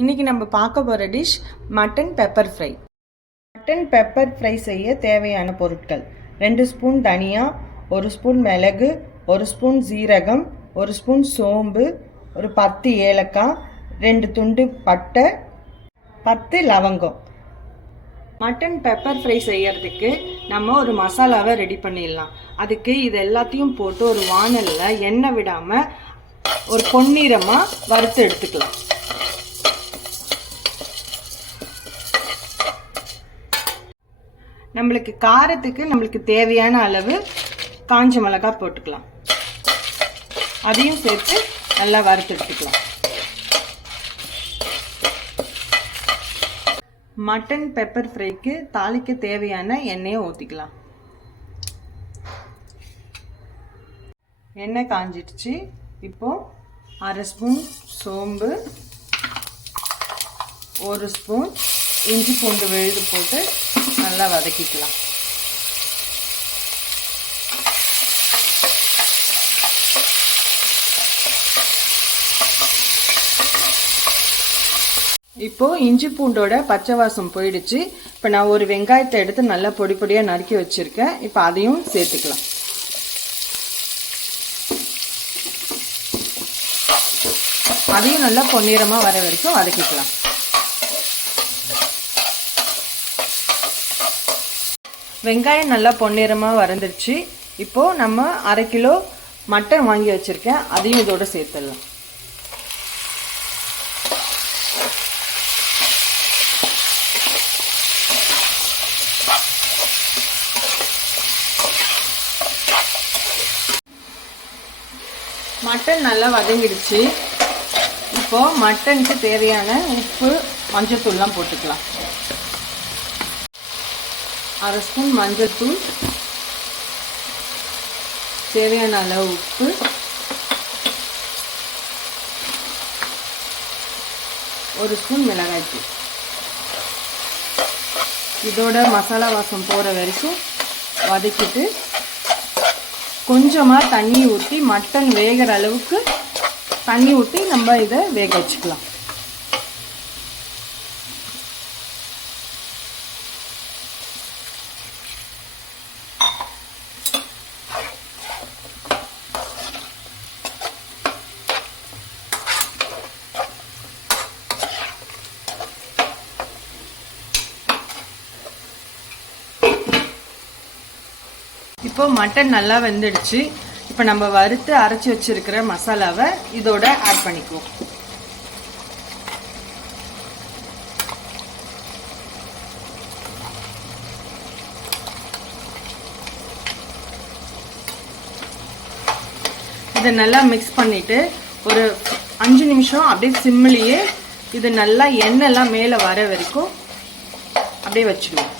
இன்னைக்கு நம்ம பார்க்க போகிற dish mutton pepper fry. Mutton pepper fry செய்ய தேவையான பொருட்கள்: 2 ஸ்பூன் தனியா, 1 ஸ்பூன் மிளகு, 1 ஸ்பூன் சீரகம், 1 ஸ்பூன் சோம்பு, ஒரு 10 ஏலக்காய், 2 துண்டு பட்டை, 10 லவங்கம். மட்டன் பெப்பர் ஃப்ரை செய்யறதுக்கு நம்ம ஒரு மசாலாவை ரெடி பண்ணிடலாம். அதுக்கு இது எல்லாத்தையும் போட்டு ஒரு வாணலில் எண்ணெய் விடாமல் ஒரு பொன்னிறமாக வறுத்து எடுத்துக்கலாம். நம்மளுக்கு காரத்துக்கு நம்மளுக்கு தேவையான அளவு காஞ்ச மிளகாய் போட்டுக்கலாம். அதையும் சேர்த்து நல்லா வறுத்து எடுத்துக்கலாம். மட்டன் பெப்பர் ஃப்ரைக்கு தாளிக்க தேவையான எண்ணெயை ஊற்றிக்கலாம். எண்ணெய் காஞ்சிடுச்சு. இப்போ 1/2 ஸ்பூன் சோம்பு, 1 ஸ்பூன் இஞ்சி பூண்டு விழுது போட்டு நல்லா வதக்கிக்கலாம். இப்போ இஞ்சி பூண்டோட பச்சை வாசம் போயிடுச்சு. இப்போ நான் ஒரு வெங்காயத்தை எடுத்து நல்லா பொடி பொடியாக நறுக்கி வச்சிருக்கேன். இப்போ அதையும் சேர்த்துக்கலாம். அதையும் நல்லா பொன்னிறமாக வர வரைக்கும் வதக்கிக்கலாம். வெங்காயம் நல்லா பொன்னிறமாக வறந்துருச்சு. இப்போது நம்ம 1/2 கிலோ மட்டன் வாங்கி வச்சுருக்கேன். அதையும் இதோட சேர்த்துடலாம். மட்டன் நல்லா வதங்கிடுச்சு. இப்போது மட்டனுக்கு தேவையான உப்பு, மஞ்சள்தூள்லாம் போட்டுக்கலாம். 1/2 ஸ்பூன் மஞ்சள் தூள், தேவையான அளவு உப்பு, ஒரு ஸ்பூன் மிளகாய்த்தூள். இதோட மசாலா வாசம் போகிற வரைக்கும் வதக்கிட்டு கொஞ்சமாக தண்ணி ஊற்றி மட்டன் வேகிற அளவுக்கு தண்ணி ஊற்றி நம்ம இதை வேக வச்சுக்கலாம். இப்போ மட்டன் நல்லா வெந்துடுச்சு. இப்போ நம்ம வறுத்து அரைச்சி வச்சிருக்கிற மசாலாவை இதோட ஆட் பண்ணிக்குவோம். இதை நல்லா மிக்ஸ் பண்ணிட்டு ஒரு 5 நிமிஷம் அப்படியே சிம்மிலேயே இது நல்லா எண்ணெய்லாம் மேலே வர வரைக்கும் அப்படியே வச்சுடுவோம்.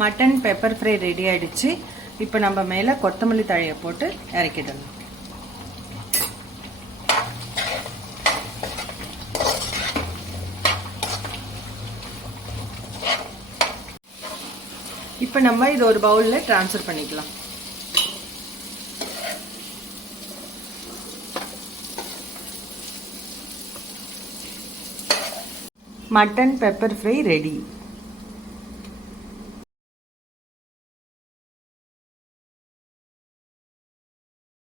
மட்டன் பெப்பர் ஃப்ரை ரெடி ஆயிடுச்சு. இப்போ நம்ம மேலே கொத்தமல்லி தழையை போட்டு இறக்கிடலாம். இப்போ நம்ம இது ஒரு பவுலில் ட்ரான்ஸ்ஃபர் பண்ணிக்கலாம். Mutton pepper fry ready.